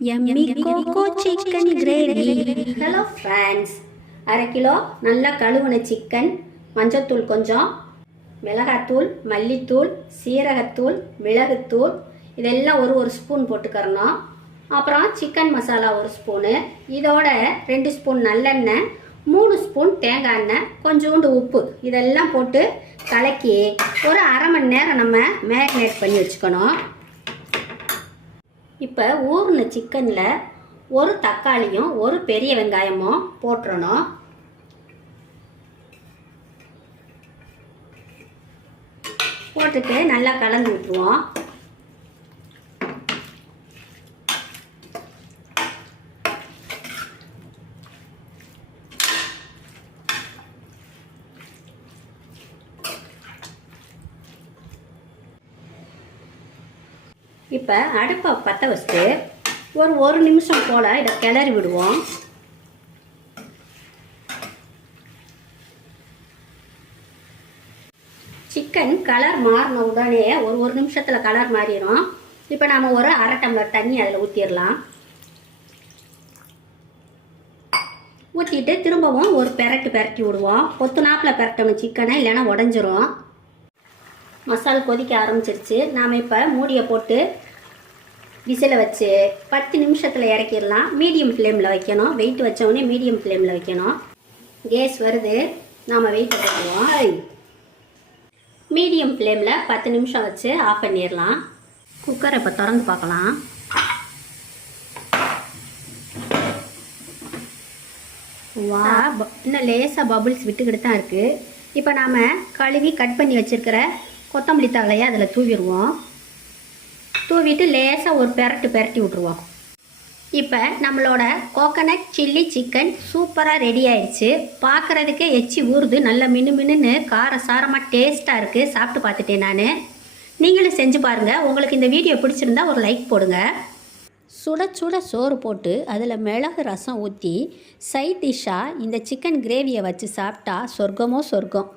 Yummy coco chicken gravy. Hello friends, 1/2 kilo நல்லா கழுவுன chicken, மஞ்சத்தூள் கொஞ்சம், மிளகாத்தூள், மல்லித்தூள், சீரகத்தூள், மிளகுத்தூள் இதெல்லாம் ஒரு ஸ்பூன் போட்டுக்கிறணும். அப்புறம் சிக்கன் மசாலா 1 ஸ்பூனு, இதோட 2 ஸ்பூன் நல்லெண்ணெய், 3 ஸ்பூன் தேங்காய் எண்ணெய், கொஞ்சோண்டு உப்பு இதெல்லாம் போட்டு கலக்கி ஒரு 1/2 மணி நேரம் நம்ம மேரினேட் பண்ணி வச்சுக்கணும். இப்போ ஊறின சிக்கனில் 1 தக்காளியும் 1 பெரிய வெங்காயமும் போட்டுறணும். போட்டுட்டு நல்லா கலந்து விட்டுருவோம். இப்போ அடுப்பை பற்ற வச்சுட்டு ஒரு நிமிஷம் போல் இதை கிளறி விடுவோம். சிக்கன் கலர் மாறின உடனே ஒரு நிமிஷத்தில் கலர் மாறிடும். இப்போ நாம் ஒரு 1/2 டம்ளர் தண்ணி அதில் ஊற்றிடலாம். ஊற்றிட்டு திரும்பவும் ஒரு பெரட்டி விடுவோம். கொத்துனாப்பில் பெரட்டணும் சிக்கனை, இல்லைன்னா உடஞ்சிரும். மசாலா கொதிக்க ஆரம்பிச்சிருச்சு. நாம் இப்போ மூடியை போட்டு விசிலை வச்சு 10 நிமிஷத்தில் இறக்கிடலாம். மீடியம் ஃப்ளேமில் வைக்கணும். வெயிட் வச்சோடனே மீடியம் ஃப்ளேமில் வைக்கணும். கேஸ் வருது, நாம் வெயிட்டை போட்டுருவோம். மீடியம் ஃப்ளேமில் 10 நிமிஷம் வச்சு ஆஃப் பண்ணிடலாம். குக்கரை இப்போ திறந்து பார்க்கலாம். வா, இன்னும் லேசாக பபுள்ஸ் விட்டுக்கிட்டு தான் இருக்குது. இப்போ நாம் கழுவி கட் பண்ணி வச்சுருக்கிற கொத்தமல்லி தழையை அதில் தூவிடுவோம். தூவிட்டு லேசாக ஒரு பெரட்டி விட்ருவோம். இப்போ நம்மளோட கோகனட் சில்லி சிக்கன் சூப்பராக ரெடி ஆயிடுச்சு. பார்க்குறதுக்கே எச்சி ஊறுது. நல்லா மின்னு காரசாரமாக டேஸ்ட்டாக இருக்குது. சாப்பிட்டு பார்த்துட்டேன் நான். நீங்களும் செஞ்சு பாருங்கள். உங்களுக்கு இந்த வீடியோ பிடிச்சிருந்தா ஒரு லைக் போடுங்க. சுட சோறு போட்டு அதில் மிளகு ரசம் ஊற்றி சைட் டிஷ்ஷாக இந்த சிக்கன் கிரேவியை வச்சு சாப்பிட்டா சொர்க்கமோ சொர்க்கம்.